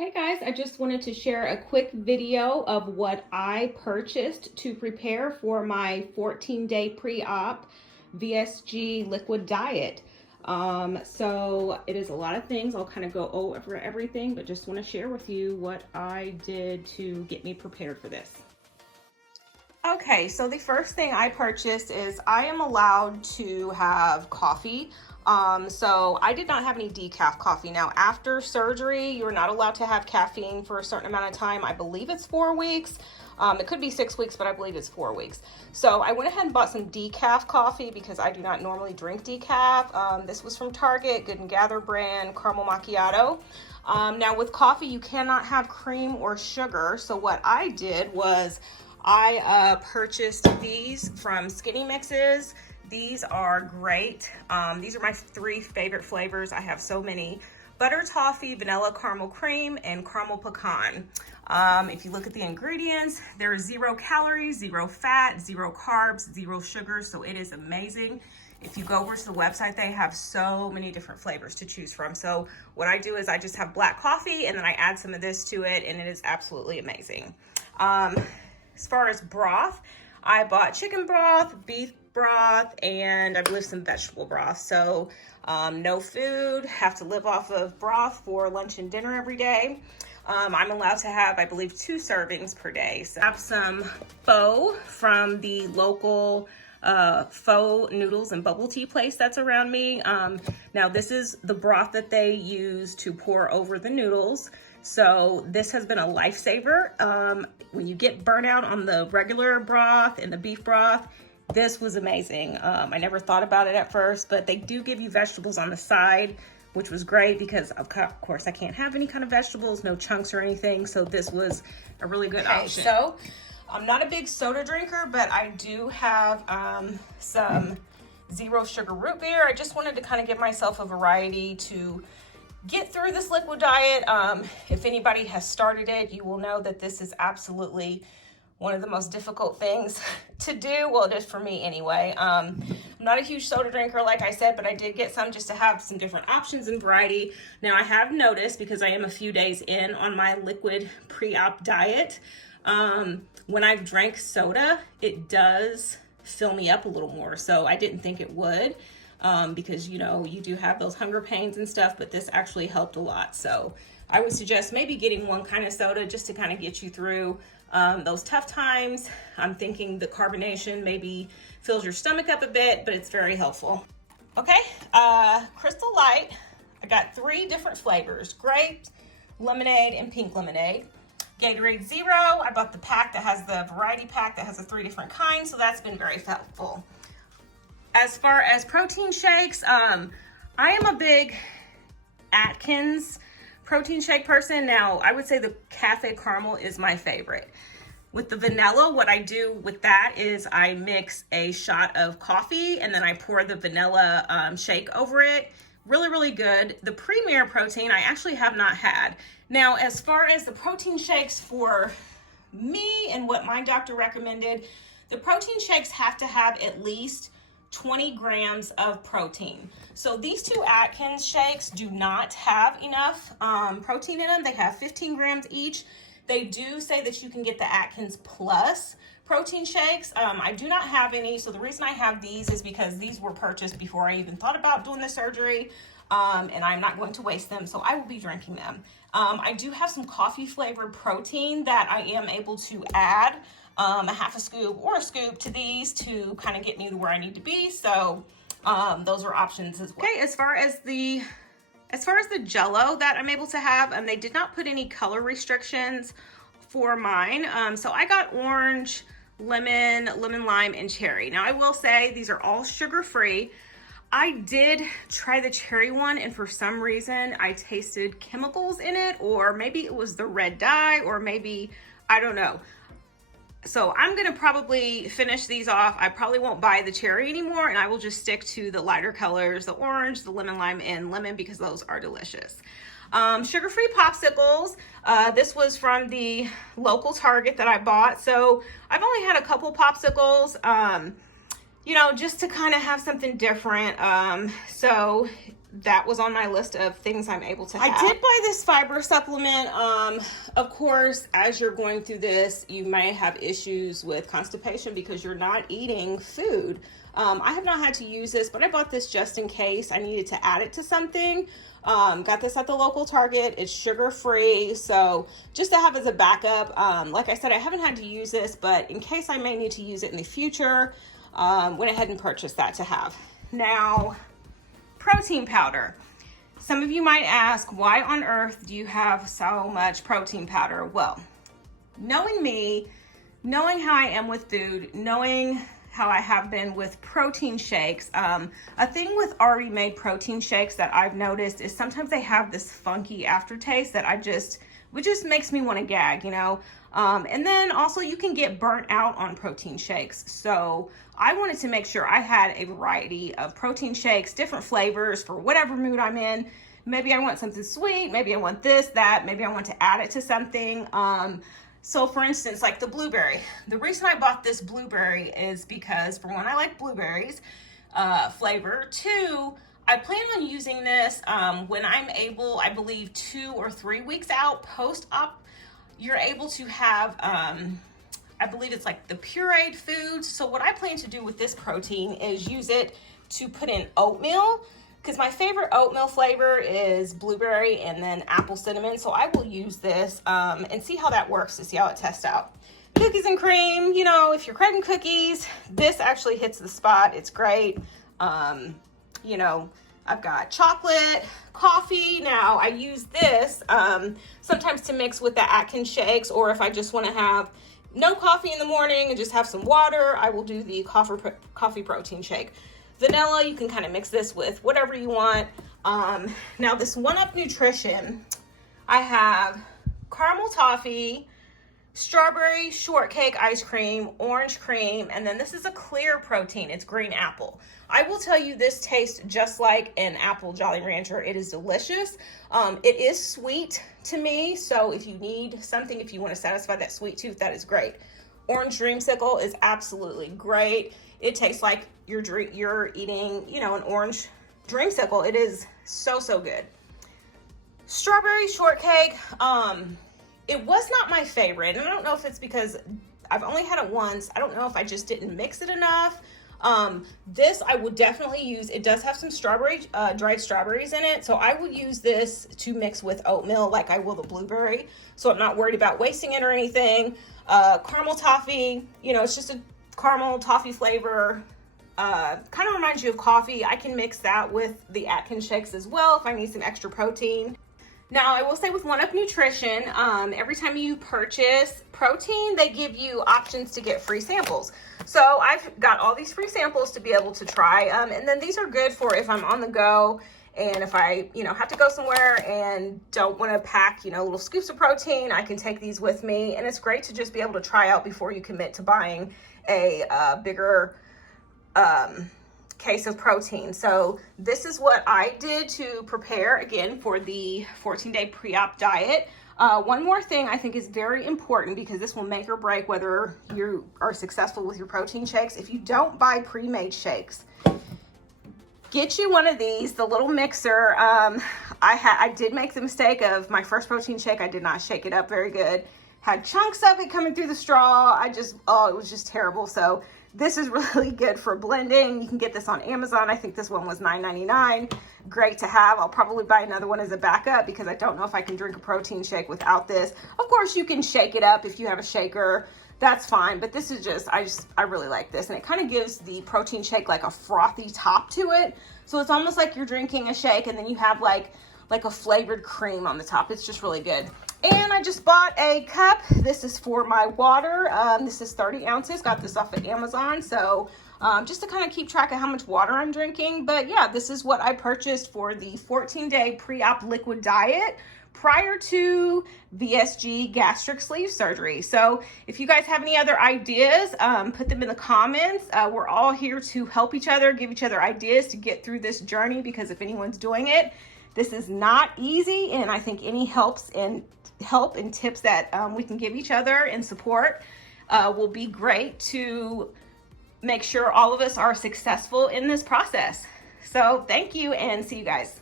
Hey guys, I just wanted to share a quick video of what I purchased to prepare for my 14-day pre-op VSG liquid diet. So it is a lot of things. I'll kind of go over everything, but just want to share with you what I did to get me prepared for this. Okay, so the first thing I purchased is I am allowed to have coffee. So I did not have any decaf coffee. Now, after surgery, you're not allowed to have caffeine for a certain amount of time. I believe it's 4 weeks. It could be 6 weeks, but I believe it's 4 weeks. So I went ahead and bought some decaf coffee because I do not normally drink decaf. This was from Target, Good & Gather brand, caramel macchiato. Now with coffee, you cannot have cream or sugar. So what I did was I purchased these from Skinny Mixes. These are great. These are my 3 favorite flavors. I have so many: butter toffee, vanilla caramel cream, and caramel pecan. If you look at the ingredients, there is 0 calories, 0 fat, 0 carbs, 0 sugar, so it is amazing. If you go over to the website, they have so many different flavors to choose from. So what I do is I just have black coffee and then I add some of this to it, and it is absolutely amazing. As far as broth, I bought chicken broth, beef broth, and I believe some vegetable broth. So no food, have to live off of broth for lunch and dinner every day. I'm allowed to have, I believe, 2 servings per day. So I have some pho from the local pho noodles and bubble tea place that's around me. Now this is the broth that they use to pour over the noodles. So this has been a lifesaver. When you get burnout on the regular broth and the beef broth, this was amazing. I never thought about it at first, but they do give you vegetables on the side, which was great because of course I can't have any kind of vegetables, no chunks or anything. So this was a really good option. So I'm not a big soda drinker, but I do have some 0 sugar root beer. I just wanted to kind of give myself a variety to get through this liquid diet. If anybody has started it, you will know that this is absolutely one of the most difficult things to do. Well, it is for me anyway. I'm not a huge soda drinker, like I said, but I did get some just to have some different options and variety. Now I have noticed, because I am a few days in on my liquid pre-op diet, when I've drank soda, it does fill me up a little more. So I didn't think it would. Because you know, you do have those hunger pains and stuff, but this actually helped a lot. So I would suggest maybe getting one kind of soda just to kind of get you through those tough times. I'm thinking the carbonation maybe fills your stomach up a bit, but it's very helpful. Okay, Crystal Light. I got 3 different flavors: grape, lemonade, and pink lemonade. Gatorade Zero, I bought the pack that has the variety pack that has the 3 different kinds, so that's been very helpful. As far as protein shakes, I am a big Atkins protein shake person. Now, I would say the cafe caramel is my favorite. With the vanilla, what I do with that is I mix a shot of coffee and then I pour the vanilla shake over it. Really, really good. The Premier protein, I actually have not had. Now, as far as the protein shakes for me and what my doctor recommended, the protein shakes have to have at least 20 grams of protein. So these 2 Atkins shakes do not have enough protein in them. They have 15 grams each. They do say that you can get the Atkins Plus protein shakes. I do not have any. So the reason I have these is because these were purchased before I even thought about doing the surgery. And I'm not going to waste them, so I will be drinking them. I do have some coffee flavored protein that I am able to add a half a scoop or a scoop to these to kind of get me to where I need to be. So those are options as well. Okay, as far as the Jell-O that I'm able to have, they did not put any color restrictions for mine. So I got orange, lemon, lime, and cherry. Now I will say these are all sugar-free. I did try the cherry one, and for some reason I tasted chemicals in it, or maybe it was the red dye, or maybe, I don't know. So I'm gonna probably finish these off. I probably won't buy the cherry anymore, and I will just stick to the lighter colors, the orange, the lemon, lime, and lemon, because those are delicious. Sugar-free popsicles. This was from the local Target that I bought. So I've only had a couple popsicles, you know, just to kind of have something different. So that was on my list of things I'm able to have. I did buy this fiber supplement. Of course, as you're going through this, you may have issues with constipation because you're not eating food. I have not had to use this, but I bought this just in case I needed to add it to something. Got this at the local Target. It's sugar-free, so just to have as a backup. Like I said, I haven't had to use this, but in case I may need to use it in the future, went ahead and purchased that to have. Now, protein powder. Some of you might ask, why on earth do you have so much protein powder? Well, knowing me, knowing how I am with food, knowing how I have been with protein shakes, a thing with already made protein shakes that I've noticed is sometimes they have this funky aftertaste that which just makes me want to gag, you know? And then also you can get burnt out on protein shakes. So I wanted to make sure I had a variety of protein shakes, different flavors for whatever mood I'm in. Maybe I want something sweet, maybe I want this, that, maybe I want to add it to something. So for instance, like the blueberry. The reason I bought this blueberry is because, for one, I like blueberries flavor. Two, I plan on using this when I'm able, I believe 2 or 3 weeks out post-op, you're able to have, I believe it's like the pureed foods. So what I plan to do with this protein is use it to put in oatmeal, because my favorite oatmeal flavor is blueberry and then apple cinnamon. So I will use this and see how that works, to see how it tests out. Cookies and cream, you know, if you're craving cookies, this actually hits the spot. It's great. You know, I've got chocolate, coffee. Now I use this sometimes to mix with the Atkins shakes, or if I just want to have no coffee in the morning and just have some water, I will do the coffee protein shake. Vanilla, you can kind of mix this with whatever you want. Now this 1UP Nutrition, I have caramel toffee, strawberry shortcake ice cream, orange cream, and then this is a clear protein. It's green apple. I will tell you, this tastes just like an apple Jolly Rancher. It is delicious. It is sweet to me, so if you need something, if you want to satisfy that sweet tooth, that is great. Orange Dreamsicle is absolutely great. It tastes like you're eating, you know, an orange Dreamsicle. It is so good. Strawberry shortcake, it was not my favorite, and I don't know if it's because I've only had it once. I don't know if I just didn't mix it enough. This I would definitely use. It does have some dried strawberries in it, so I will use this to mix with oatmeal like I will the blueberry, so I'm not worried about wasting it or anything. Caramel toffee, you know, it's just a caramel toffee flavor. Kind of reminds you of coffee. I can mix that with the Atkins shakes as well if I need some extra protein. Now, I will say with 1UP Nutrition, every time you purchase protein, they give you options to get free samples. So I've got all these free samples to be able to try. And then these are good for if I'm on the go and if I, you know, have to go somewhere and don't want to pack, you know, little scoops of protein, I can take these with me. And it's great to just be able to try out before you commit to buying a bigger case of protein. So this is what I did to prepare, again, for the 14-day pre-op diet. One more thing I think is very important, because this will make or break whether you are successful with your protein shakes. If you don't buy pre-made shakes, get you one of these, the little mixer. I did make the mistake of my first protein shake. I did not shake it up very good. Had chunks of it coming through the straw. It was just terrible. So this is really good for blending. You can get this on Amazon. I think this one was $9.99. Great to have. I'll probably buy another one as a backup because I don't know if I can drink a protein shake without this. Of course, you can shake it up if you have a shaker. That's fine. But this is just, I really like this. And it kind of gives the protein shake like a frothy top to it. So it's almost like you're drinking a shake and then you have like a flavored cream on the top. It's just really good. And I just bought a cup. This is for my water. This is 30 ounces. Got this off of Amazon. So just to kind of keep track of how much water I'm drinking. But yeah, this is what I purchased for the 14-day pre-op liquid diet prior to VSG gastric sleeve surgery. So if you guys have any other ideas, put them in the comments. We're all here to help each other, give each other ideas to get through this journey, because if anyone's doing it, this is not easy. And I think any help and tips that we can give each other and support will be great to make sure all of us are successful in this process. So thank you and see you guys.